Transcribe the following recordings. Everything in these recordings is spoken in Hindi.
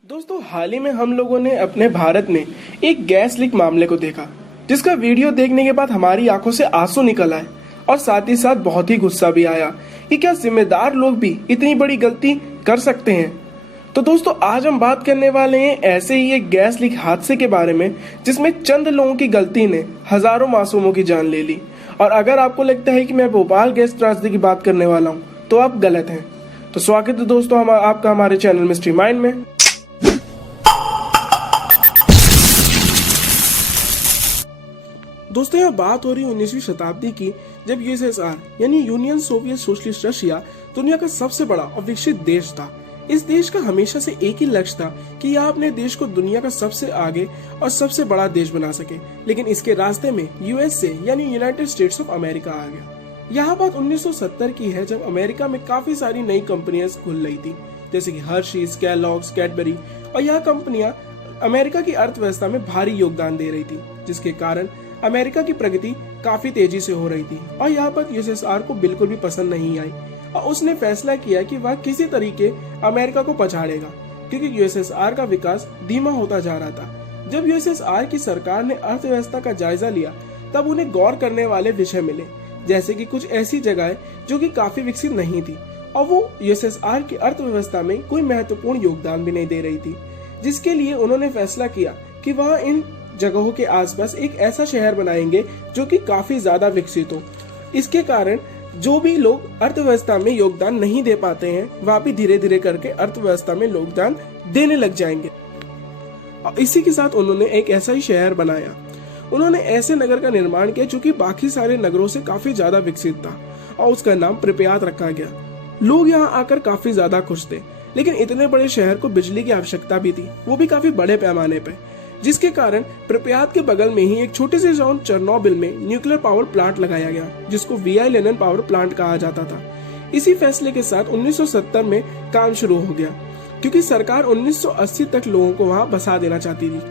दोस्तों, हाल ही में हम लोगों ने अपने भारत में एक गैस लीक मामले को देखा, जिसका वीडियो देखने के बाद हमारी आंखों से आंसू निकल आए और साथ ही साथ बहुत ही गुस्सा भी आया कि क्या जिम्मेदार लोग भी इतनी बड़ी गलती कर सकते हैं। तो दोस्तों, आज हम बात करने वाले हैं ऐसे ही एक गैस लीक हादसे के बारे में, जिसमें चंद लोगों की गलती ने हजारों मासूमों की जान ले ली। और अगर आपको लगता है कि मैं भोपाल गैस त्रासदी की बात करने वाला हूँ, तो आप गलत हैं। तो स्वागत है दोस्तों आपका हमारे चैनल मिस्ट्री माइंड में। दोस्तों, यहाँ बात हो रही है 19वीं शताब्दी की, जब यूएसएसआर यानी यूनियन सोवियत सोशलिस्ट रशिया दुनिया का सबसे बड़ा और विकसित देश था। इस देश का हमेशा से एक ही लक्ष्य था कि यह अपने देश को दुनिया का सबसे आगे और सबसे बड़ा देश बना सके, लेकिन इसके रास्ते में यूएसए यानी यूनाइटेड स्टेट्स ऑफ अमेरिका आ गया। यह बात 1970 की है, जब अमेरिका में काफी सारी नई कंपनियां खुल रही थी, जैसे कि हर्शीज, केलॉग्स, कैडबरी, और यह कंपनियां अमेरिका की अर्थव्यवस्था में भारी योगदान दे रही थी, जिसके कारण अमेरिका की प्रगति काफी तेजी से हो रही थी। और यह बात यूएसएसआर को बिल्कुल भी पसंद नहीं आई और उसने फैसला किया कि वह किसी तरीके अमेरिका को पछाड़ेगा, क्योंकि यूएसएसआर का विकास धीमा होता जा रहा था। जब यूएसएसआर की सरकार ने अर्थव्यवस्था का जायजा लिया, तब उन्हें गौर करने वाले विषय मिले, जैसे कि कुछ ऐसी जगहें जो कि काफी विकसित नहीं थी और वो यूएसएसआर की अर्थव्यवस्था में कोई महत्वपूर्ण योगदान भी नहीं दे रही थी, जिसके लिए उन्होंने फैसला किया कि वह इन जगहों के आसपास एक ऐसा शहर बनाएंगे जो कि काफी ज्यादा विकसित हो। इसके कारण जो भी लोग अर्थव्यवस्था में योगदान नहीं दे पाते हैं, वह भी धीरे धीरे करके अर्थव्यवस्था में योगदान देने लग जाएंगे। और इसी के साथ उन्होंने एक ऐसा ही शहर बनाया। उन्होंने ऐसे नगर का निर्माण किया जो कि बाकी सारे नगरों से काफी ज्यादा विकसित था और उसका नाम प्रिपयात रखा गया। लोग यहाँ आकर काफी ज्यादा खुश थे, लेकिन इतने बड़े शहर को बिजली की आवश्यकता भी थी, वो भी काफी बड़े पैमाने पे, जिसके कारण प्रिपयात के बगल में ही एक छोटे से टाउन चेरनोबिल में न्यूक्लियर पावर प्लांट लगाया गया, जिसको वीआई लेनिन पावर प्लांट कहा जाता था। इसी फैसले के साथ 1970 में काम शुरू हो गया, क्योंकि सरकार 1980 तक लोगों को वहां बसा देना चाहती थी।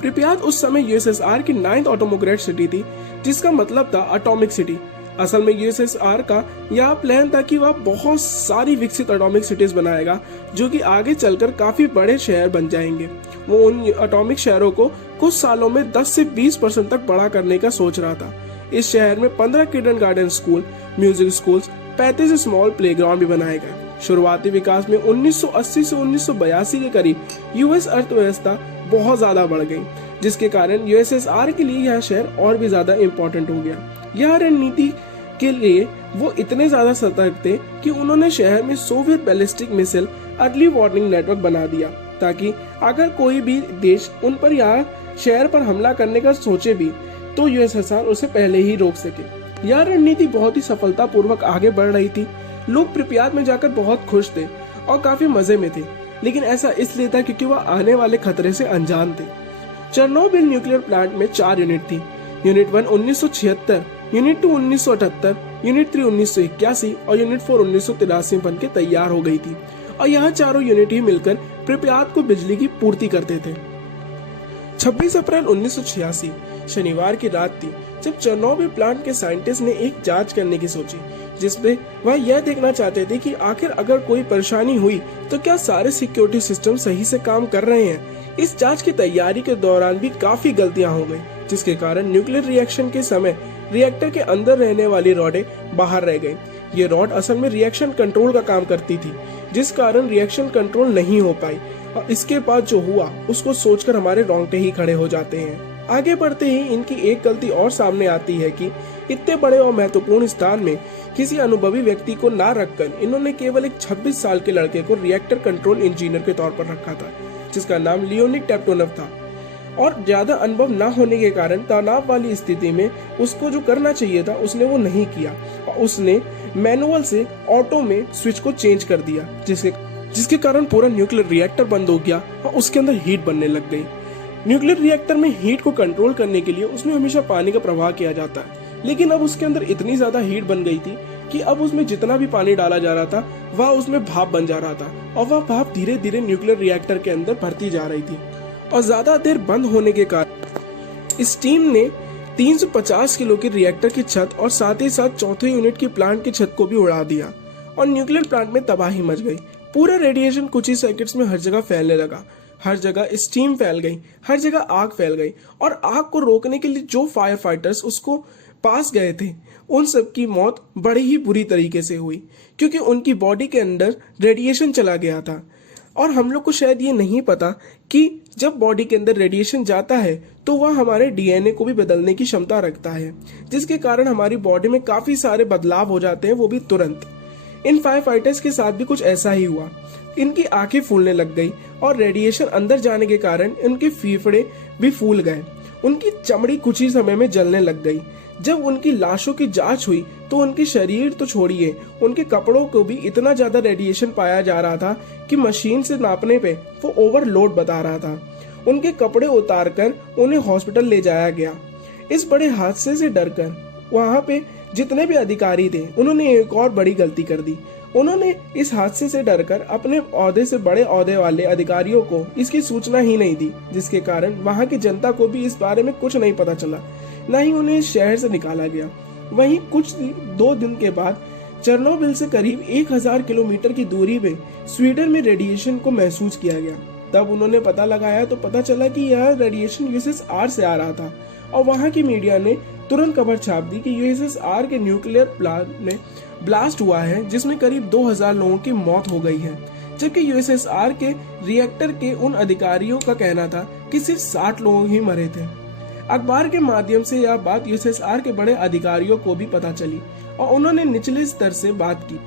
प्रिपयात उस समय यूएसएसआर की 9th ऑटोमोग्रेट सिटी थी, जिसका मतलब था एटॉमिक सिटी। असल में यूएसएसआर का यह प्लान था कि वह बहुत सारी विकसित एटॉमिक सिटीज बनाएगा, जो कि आगे चलकर काफी बड़े शहर बन जाएंगे। वो उन एटॉमिक शहरों को कुछ सालों में 10 से 20% तक बड़ा करने का सोच रहा था। इस शहर में 15 kindergarten school, music schools, 35 small playground भी बनाए गए। शुरुआती विकास में 1980 से 1982 के करीब यूएस अर्थव्यवस्था बहुत ज्यादा बढ़ गई, जिसके कारण यूएसएसआर के लिए यह शहर और भी ज्यादा इम्पोर्टेंट हो गया। यह रणनीति के लिए वो इतने ज्यादा सतर्क थे कि उन्होंने शहर में Soviet ballistic missile early warning network बना दिया, ताकि अगर कोई भी देश उन पर या शहर पर हमला करने का सोचे भी, तो यूएसएसआर उसे पहले ही रोक सके। यह रणनीति बहुत ही सफलतापूर्वक आगे बढ़ रही थी। लोग प्रिपयात में जाकर बहुत खुश थे और काफी मजे में थे, लेकिन ऐसा इसलिए था क्योंकि वह आने वाले खतरे से अनजान थे। चेरनोबिल न्यूक्लियर प्लांट में 4 यूनिट थी। यूनिट 1 1976, यूनिट 2 1978, यूनिट 3 1981 और यूनिट 4 1983 बन के तैयार हो गई थी, और यह चारों यूनिट ही मिलकर प्रिपयात को बिजली की पूर्ति करते थे। 26 अप्रैल 1986 शनिवार की रात थी, जब चेरनोबिल प्लांट के साइंटिस्ट ने एक जांच करने की सोची, जिसमें वह यह देखना चाहते थे कि आखिर अगर कोई परेशानी हुई तो क्या सारे सिक्योरिटी सिस्टम सही से काम कर रहे हैं। इस जांच की तैयारी के दौरान भी काफी गलतियां हो गई, जिसके कारण न्यूक्लियर रिएक्शन के समय रिएक्टर के अंदर रहने वाली रॉडें बाहर रह गई। ये रॉड असल में रिएक्शन कंट्रोल का काम करती थी, जिस कारण रिएक्शन कंट्रोल नहीं हो पाई, और इसके बाद जो हुआ उसको सोचकर हमारे रोंगटे ही खड़े हो जाते हैं। आगे बढ़ते ही इनकी एक गलती और सामने आती है कि इतने बड़े और महत्वपूर्ण स्थान में किसी अनुभवी व्यक्ति को ना रखकर इन्होंने केवल एक 26 साल के लड़के को रिएक्टर कंट्रोल इंजीनियर के तौर पर रखा था, जिसका नाम लियोनिड टेप्टोनोव था। और ज्यादा अनुभव न होने के कारण तनाव वाली स्थिति में उसको जो करना चाहिए था उसने वो नहीं किया, और उसने मैनुअल से ऑटो में स्विच को चेंज कर दिया, जिसके कारण पूरा न्यूक्लियर रिएक्टर बंद हो गया और उसके अंदर हीट बनने लग गई। न्यूक्लियर रिएक्टर में हीट को कंट्रोल करने के लिए उसमें हमेशा पानी का प्रवाह किया जाता है, लेकिन अब उसके अंदर इतनी ज्यादा हीट बन गई थी कि अब उसमें जितना भी पानी डाला जा रहा था वह उसमें भाप बन जा रहा था, और वह भाप धीरे धीरे न्यूक्लियर रिएक्टर के अंदर भरती जा रही थी। और ज्यादा देर बंद होने के कारण स्टीम ने 350 किलो की रिएक्टर की छत और साथ ही साथ चौथे यूनिट की प्लांट की छत को भी उड़ा दिया और न्यूक्लियर प्लांट में तबाही मच गई। पूरा रेडिएशन कुछ ही सेकंड्स में हर जगह फैलने लगा। हर जगह स्टीम फैल गई, हर जगह आग फैल गई, और आग को रोकने के लिए जो फायर फाइटर्स उसको पास गए थे उन सब की मौत बड़ी ही बुरी तरीके से हुई, क्योंकि उनकी बॉडी के अंदर रेडिएशन चला गया था। और हम लोग को शायद ये नहीं पता कि जब बॉडी के अंदर रेडिएशन जाता है तो वह हमारे डीएनए को भी बदलने की क्षमता रखता है, जिसके कारण हमारी बॉडी में काफी सारे बदलाव हो जाते हैं, वो भी तुरंत। इन फायर फाइटर्स के साथ भी कुछ ऐसा ही हुआ। इनकी आंखें फूलने लग गई और रेडिएशन अंदर जाने के कारण इनके फेफड़े भी फूल गए। उनकी चमड़ी कुछ ही समय में जलने लग गई। जब उनकी लाशों की जांच हुई तो उनके शरीर तो छोड़िए, उनके कपड़ों को भी इतना ज्यादा रेडिएशन पाया जा रहा था कि मशीन से नापने पे वो ओवरलोड बता रहा था। उनके कपड़े उतारकर उन्हें हॉस्पिटल ले जाया गया। इस बड़े हादसे से डरकर वहां पे जितने भी अधिकारी थे उन्होंने एक और बड़ी गलती कर दी। उन्होंने इस हादसे से डरकर अपने ओहदे से बड़े ओहदे वाले अधिकारियों को इसकी सूचना ही नहीं दी, जिसके कारण वहां की जनता को भी इस बारे में कुछ नहीं पता चला, न ही उन्हें शहर से निकाला गया। वहीं कुछ 2 दिन के बाद चेरनोबिल से करीब 1000 किलोमीटर की दूरी में स्वीडन में रेडिएशन को महसूस किया गया। तब उन्होंने पता लगाया तो पता चला कि यह रेडिएशन यूएसएसआर से आ रहा था, और वहां की मीडिया ने तुरंत खबर छाप दी कि यूएसएसआर के न्यूक्लियर प्लांट में ब्लास्ट हुआ है, जिसमें करीब 2000 लोगों की मौत हो गई है। जबकि यूएसएसआर के रिएक्टर के उन अधिकारियों का कहना था कि सिर्फ 60 लोग ही मरे थे। अखबार के माध्यम से यह बात यूएसएसआर के बड़े अधिकारियों को भी पता चली और उन्होंने निचले स्तर से बात की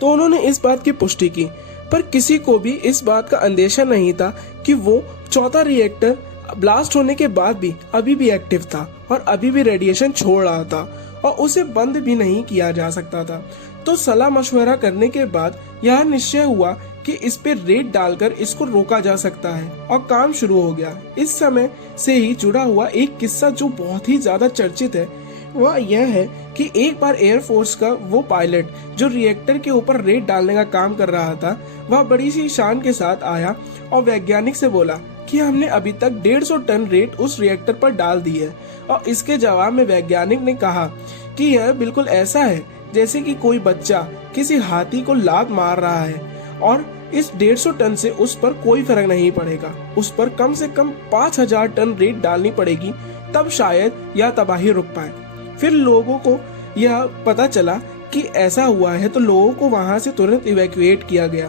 तो उन्होंने इस बात की पुष्टि की, पर किसी को भी इस बात का अंदेशा नहीं था कि वो चौथा रिएक्टर ब्लास्ट होने के बाद भी अभी भी एक्टिव था और अभी भी रेडिएशन छोड़ रहा था और उसे बंद भी नहीं किया जा सकता था। तो सलाह मशवरा करने के बाद यह निश्चय हुआ कि इस पे रेड डालकर इसको रोका जा सकता है, और काम शुरू हो गया। इस समय से ही जुड़ा हुआ एक किस्सा जो बहुत ही ज्यादा चर्चित है वह यह है कि एक बार एयरफोर्स का वो पायलट जो रिएक्टर के ऊपर रेड डालने का काम कर रहा था, वह बड़ी सी शान के साथ आया और वैज्ञानिक से बोला कि हमने अभी तक 150 टन रेत उस रिएक्टर पर डाल दी है। और इसके जवाब में वैज्ञानिक ने कहा कि यह बिल्कुल ऐसा है जैसे कि कोई बच्चा किसी हाथी को लात मार रहा है, और इस 150 टन से उस पर कोई फर्क नहीं पड़ेगा। उस पर कम से कम 5000 टन रेत डालनी पड़ेगी, तब शायद यह तबाही रुक पाए। फिर लोगों को यह पता चला कि ऐसा हुआ है तो लोगों को वहां से तुरंत इवैक्यूएट किया गया।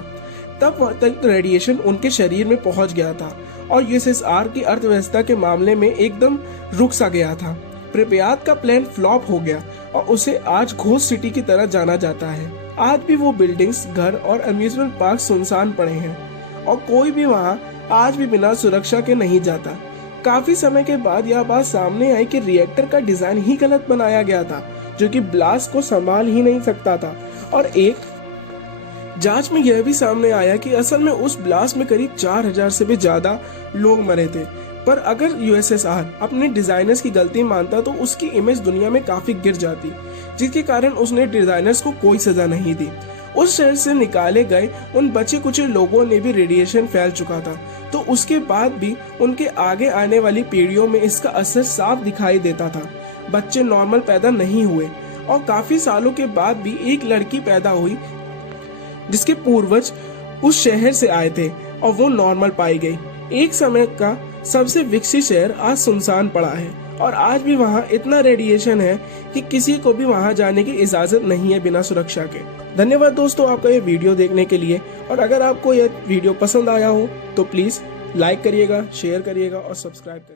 तब तक रेडिएशन उनके शरीर में पहुंच गया था और यूएसएसआर की अर्थव्यवस्था के मामले में एकदम रुक सा गया था। प्रिपयात का प्लान फ्लॉप हो गया और उसे आज घोस्ट सिटी की तरह जाना जाता है। आज भी वो बिल्डिंग्स, घर और अम्यूजमेंट पार्क सुनसान पड़े हैं और कोई भी वहां आज भी बिना सुरक्षा के नहीं जाता। काफी समय के बाद यह बात सामने आई कि रिएक्टर का डिजाइन ही गलत बनाया गया था, जो कि ब्लास्ट को संभाल ही नहीं सकता था। और एक जांच में यह भी सामने आया कि असल में उस ब्लास्ट में करीब 4000 से भी ज्यादा लोग मरे थे। पर अगर यूएसएसआर अपने डिजाइनर्स की गलती मानता तो उसकी इमेज दुनिया में काफी गिर जाती, जिसके कारण उसने डिजाइनर्स को कोई सजा नहीं दी। उस शहर से निकाले गए उन बचे कुछ लोगों ने भी रेडिएशन फैल चुका था, तो उसके बाद भी उनके आगे आने वाली पीढ़ियों में इसका असर साफ दिखाई देता था। बच्चे नॉर्मल पैदा नहीं हुए और काफी सालों के बाद भी एक लड़की पैदा हुई जिसके पूर्वज उस शहर से आए थे और वो नॉर्मल पाई गई। एक समय का सबसे विकसित शहर आज सुनसान पड़ा है और आज भी वहाँ इतना रेडिएशन है कि किसी को भी वहाँ जाने की इजाजत नहीं है बिना सुरक्षा के। धन्यवाद दोस्तों आपका ये वीडियो देखने के लिए, और अगर आपको यह वीडियो पसंद आया हो तो प्लीज लाइक करिएगा, शेयर करिएगा और सब्सक्राइब करिएगा।